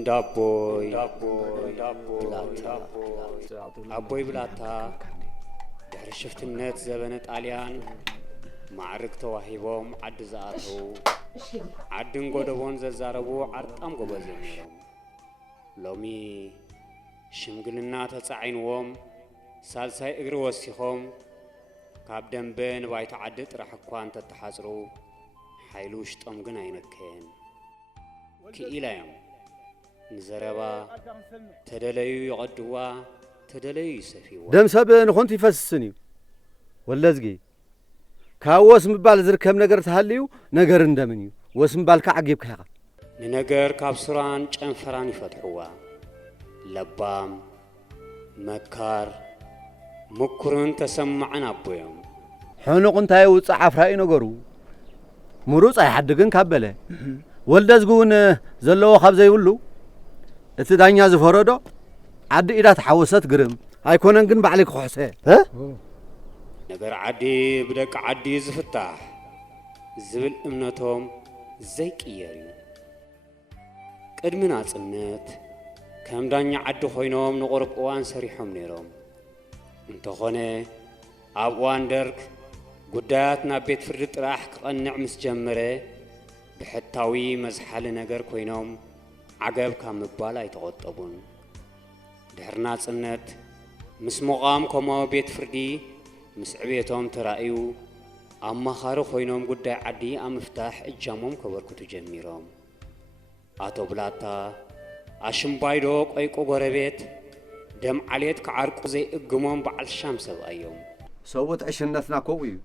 እንዳ'ቦይ ብላታ አቦይ ብላታ ድሕሪ ሽፍትነት ዘበነ ጣልያን ማዕርግ ተዋሂቦም ዓዲ ዝኣተው ዓድን ጎደቦን ዘዛረቡ ዓርጣም ጎበዝ ነይሮም ሎሚ ሽምግልና ተጻዒንዎም ሳልሳይ እግሪ ወሲኾም ካብ ደንበ ንባይተ ዓዲ ጥራሕ እኳ እንተተሓጽሩ ሓይሉ ውሽጦም ግን ኣይነከየን ክኢላዮም ንዘረባ ተደለዩ ይቐድዋ ተደለዩ ይሰፊዋ ደም ሰብ ንኾንቱ ይፈስስን እዩ ወለዝጊ ካብ ወስ ምባል ዝርከብ ነገር ተሃልዩ ነገር እንደምን እዩ ወስ ምባል ከዓ ጌብካ ኢኻ ንነገር ካብ ስራን ጨንፈራን ይፈትሕዋ ለባም መካር ምኩርን ተሰማዕን ኣቦዮም ሕኑቕ እንታይ ውፅእ ዓፍራኢ ነገሩ ምሩፅ ኣይሓድግን ካብ በለ ወልደዝግውን ዘለዎ ካብ ዘይብሉ እቲ ዳኛ ዝፈረዶ ዓዲ ኢዳ ተሓወሰት ግርም ኣይኮነን ግን ባዕሊ ክኾሕሰ ነገር ዓዲ ብደቂ ዓዲ ዝፍታሕ ዝብል እምነቶም ዘይቅየር እዩ ቅድሚ ናጽነት ከም ዳኛ ዓዲ ኮይኖም ንቑርብ እዋን ሰሪሖም ነይሮም እንተኾነ ኣብ እዋን ደርግ ጉዳያት ናብ ቤት ፍርዲ ጥራሕ ክቐንዕ ምስ ጀመረ ብሕታዊ መዝሓሊ ነገር ኮይኖም ዓገብ ካብ ምባል ኣይተቖጠቡን ድሕሪ ናጽነት ምስ መቓም ከምኡ ቤት ፍርዲ ምስ ዕቤቶም ተራእዩ ኣማኻሪ ኮይኖም ጉዳይ ዓዲ ኣብ ምፍታሕ እጃሞም ከበርክቱ ጀሚሮም ኣቶ ብላታ ኣሽምባይዶ ቆይቆ ጎረቤት ደም ዓልየት ክዓርቁ ዘይእግሞም በዓል ሻም ሰብኣ እዮም ሰውት ዕሽነትና ከምኡ እዩ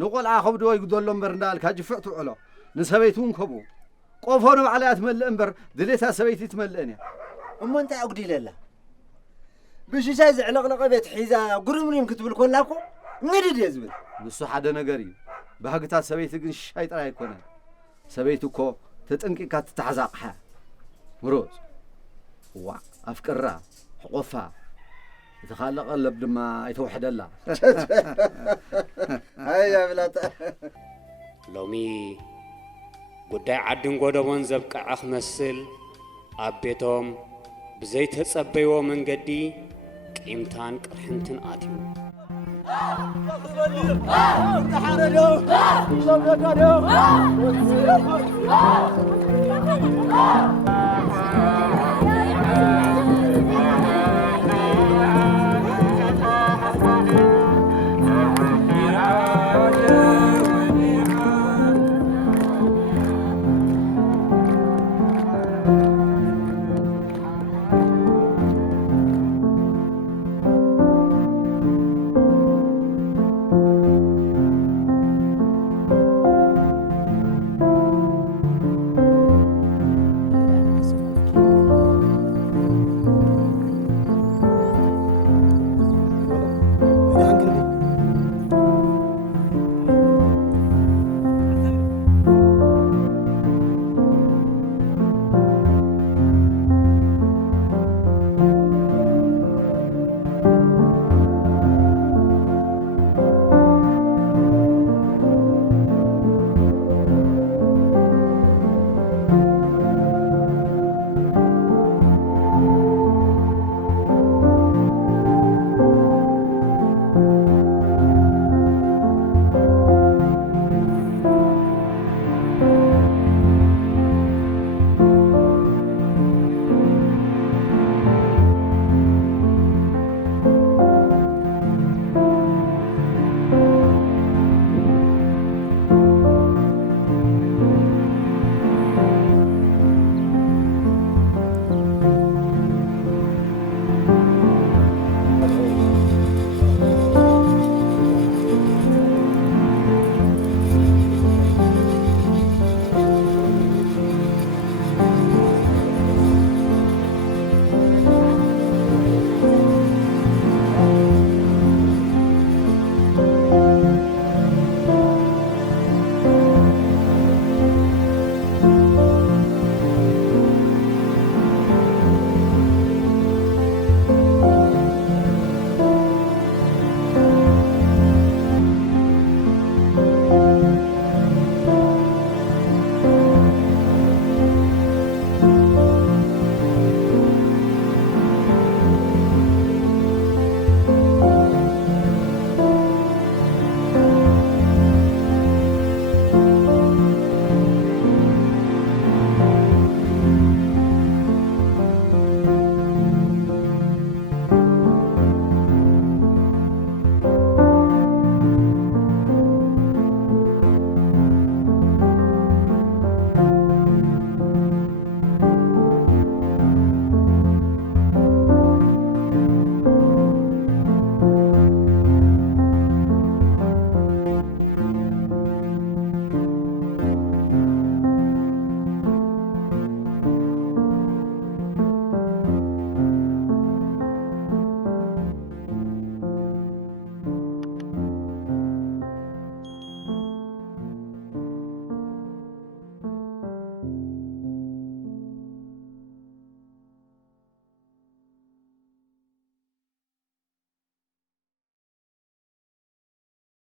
ንቖልዓ ከብድዎ ይግደሎ እምበር እንዳበልካ ጅፍዕ ትውዕሎ ንሰበይቲ እውን ከምኡ ቆፎ ንባዕለያ ትመልእ እምበር ድሌታ ሰበይቲ ትመልእን እያ እሞ እንታይ ኣጉዲለላ ብሽሻይ ዝዕለቕለቐ ቤት ሒዛ ጉርምሪም ክትብል ኮላኮ እንግዲድ እየ ዝብል ንሱ ሓደ ነገር እዩ ባህግታት ሰበይቲ ግን ሽሻይ ጥራይ ኣይኮነን ሰበይቲ እኮ ተጠንቂቃ ትተሓዛቕሓ ምሮፅ ዋ ኣፍቅራ ሕቆፋ እቲ ካልእ ቀለብ ድማ ኣይተውሕደላ ኣያ ብላታ ሎሚ ጉዳይ ዓድን ጎደቦን ዘብቅዐ ክመስል ኣብ ቤቶም ብዘይተጸበይዎ መንገዲ ቂምታን ቅርሕንትን ኣትዩ ተሓረዶ